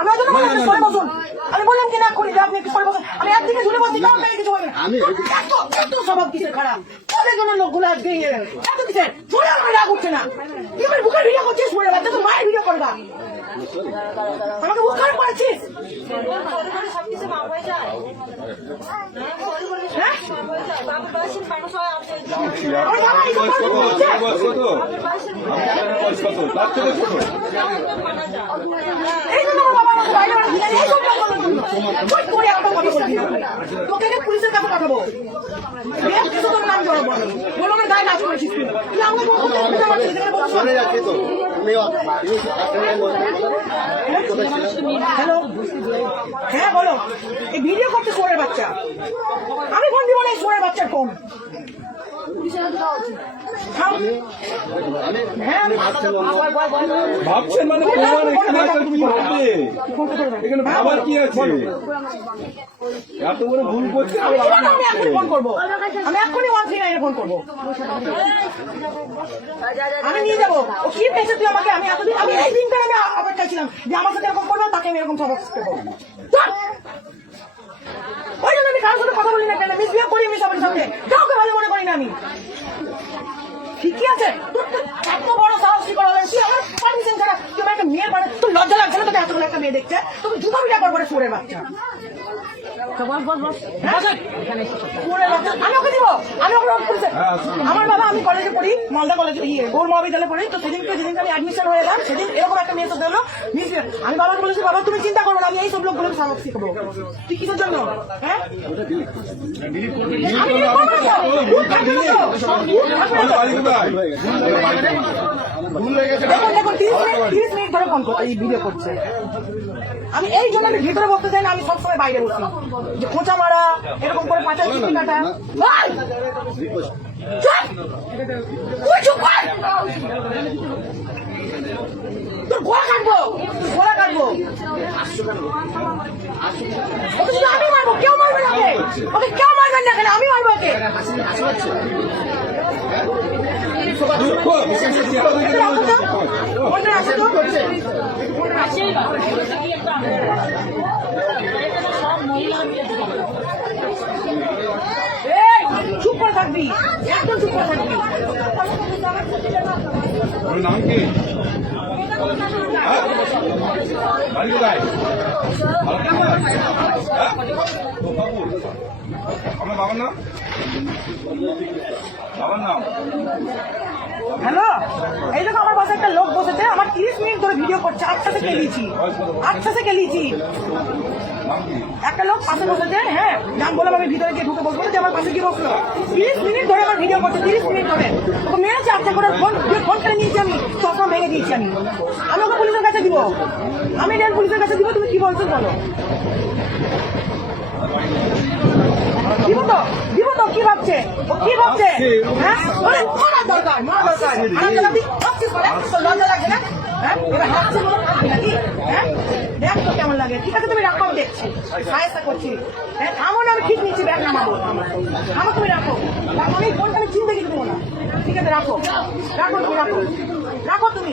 আমরা জন্য বললাম সরে বসুন, আমি বললাম কি না করি যে আপনি একটু সরে বসুন, আমি একদিকে ঝুলে বসছি তাও আপনাকে কিছু বলবেন না। এত স্বভাব কিসের খারাপ, তাদের জন্য লোকগুলো আজকে এত কিসের ঝুলে আমার রাগ উঠছে না। তুই আমার বুকের ভিডিও করছিস, সরে বাচ্চা তো মায়ের ভিডিও করবা, আমাকে বুক খারাপ করেছিস। তোকে পুলিশের কাছে পাঠাবো, নাম জড়াবো, বলো আমার গায়ে নাচ করেছিস তুই হ্যালো, হ্যাঁ বলো, এই ভিডিও করতে সোরের বাচ্চা, আমি ফোন দিব না এই সোরের বাচ্চার ফোন। ভাবছেন মানে এখানে ভাবার কি আছে? এত বড় ভুল করছে। আমি ফোন করবো, আমি এক্ষুনি 139 ফোন করবো, আমি নিয়ে যাবো। ও কি পেয়েছে তুই আমাকে? আমি এতদিন আমি এই দিনটা আমি অপেক্ষায় ছিলাম যে আমার সাথে এরকম করবো, তাকে আমি এরকম সবক দেবো। ওই জন্য আমি কারোর সাথে কথা বলি না, কেন মিসবিহেভ করি আমি সবার সামনে, কাউকে ভালো মনে করি না আমি। ঠিকই আছে, তোর তো এত বড় সাহস কি করে তুই আমার পারমিশন ছাড়া তুই আমার একটা মেয়ের বাড়ি, তোর লজ্জা লাগছে না? তোকে এতগুলো একটা মেয়ে দেখছে, তোকে জুতো বিটা করবো রে সোরের বাচ্চা। আমি ওকে দিব, আমি ওকে আমার বাবা, আমি কলেজে পড়ি, মালদা কলেজে গৌর মহাবিদ্যালয়ে পড়ি, তো সেদিনকে যেদিনকে আমি অ্যাডমিশন হয়ে এলাম সেদিন এরকম একটা মেয়ে তো দিল। আমি বাবাকে বলেছি, বাবা তুমি চিন্তা করবো না, আমি এই সব লোকগুলো সাবক শিখবো। তুই কিসের জন্য? হ্যাঁ দেখুন 30 মিনিট ধরে ফোন এই ভিডিও করছে। আমি এই জন্য আমি ভিতরে বসতে চাই না, আমি সবসময় বাইরে বসি, যে খোঁচা মারা এরকম করে পাঁচাল চিঠি কাটা। তোর গোড়া কাটবো, গোড়া কাটবো। ওকে শুধু আমি মারবো, কেউ মারবে না ওকে, ওকে কেউ মারবেন না, কেন আমি মারবো ওকে। চুপ করে থাকবি, একদম চুপ করে থাকবি। নাম কি? আমার বাবার নাম? বাবার নাম? হ্যালো, এই দেখো আমার পাশে একটা লোক বসেছে, আমার 30 মিনিট ধরে ভিডিও করছে, 8টা থেকে লিয়েছি, 8টা থেকে লিয়েছি। একটা লোক পাশে বসেছে, হ্যাঁ নাম বললাম, আমি ভিতরে গিয়ে ঢুকে বসবো, যে আমার পাশে গিয়ে বসলো। 30 মিনিট ধরে আমার ভিডিও করছে, 30 মিনিট ধরে ওকে মেরেছে, 8টা করে ফোন করে নিয়েছি, আমি চশমা ভেঙে দিয়েছি। আমি ওকে পুলিশের কাছে দিব, আমি রেল পুলিশের কাছে দিব। তুমি কি বলছো বলো? দিব তো, দিব তো। কি ভাবছে ও, কি ভাবছে? হ্যাঁ মারা দরকার, মারা দরকার। লজ্জা লাগছে না? হ্যাঁ এবার হাসছে বলো নাকি? হ্যাঁ দেখ তো কেমন লাগে। ঠিক আছে তুমি রাখো, আমি দেখছি, সাহায্য করছি। হ্যাঁ থামো না, আমি ঠিক নিচ্ছি, ব্যাগ নামাবো। থামো তুমি, রাখো রাখো, আমি ফোনটা আমি চিন্তা কিছু দেবো না। ঠিক আছে রাখো, রাখো তুমি, রাখো রাখো তুমি।